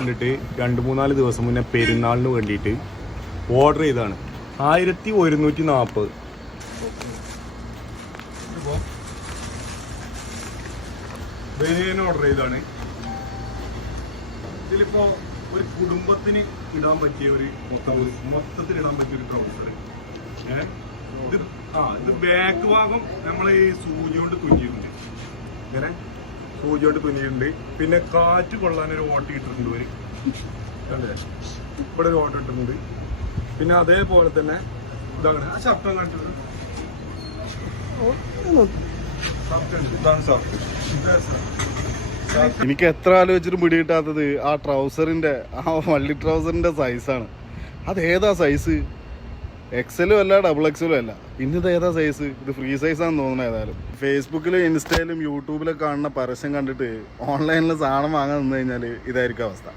കണ്ടിട്ട് 2-3 ദിവസം മുന്നേ പെരുന്നാളിന് വേണ്ടിയിട്ട് ഓർഡർ ചെയ്താണ് 1140. ബനിയൻ ഓർഡർ ചെയ്താണ്. ഇതിലിപ്പോ ഒരു കുടുംബത്തിന് ഇടാൻ പറ്റിയ ഒരു മൊത്തത്തിൽ ഇടാൻ പറ്റിയ ഒരു ട്രൗസർ. ഇത് ബാക്ക് ഭാഗം നമ്മൾ ഈ സൂചി കൊണ്ട് തുന്നിയിട്ടുണ്ട്. ഇങ്ങനെ സൂചി കൊണ്ട് തുന്നിയിട്ടുണ്ട്. പിന്നെ കാറ്റ് കൊള്ളാനൊരു ഓട്ടി ഇട്ടിട്ടുണ്ട്. ഒരു അല്ലേ ഇവിടെ ഒരു ഓട്ടം ഇട്ടിട്ടുണ്ട്. പിന്നെ അതേപോലെ തന്നെ ഇതാണ് ആ ഷർട്ട് കാണിച്ചത്. ഇതാണ് ഷർട്ട്. എനിക്ക് എത്ര ആലോചിച്ചിട്ടും പിടി കിട്ടാത്തത് ആ ട്രൗസറിന്റെ ആ വള്ളി ട്രൗസറിന്റെ സൈസാണ്. അതേതാ സൈസ്? എക്സലും അല്ല, ഡബിൾ എക്സലും അല്ല. പിന്നെ ഇത് ഏതാ സൈസ്? ഇത് ഫ്രീ സൈസാണെന്ന് തോന്നുന്നു. ഏതായാലും ഫേസ്ബുക്കിലും ഇൻസ്റ്റയിലും യൂട്യൂബിലൊക്കെ കാണുന്ന പരസ്യം കണ്ടിട്ട് ഓൺലൈനിൽ സാധനം വാങ്ങാൻ നിന്ന് കഴിഞ്ഞാൽ ഇതായിരിക്കും അവസ്ഥ.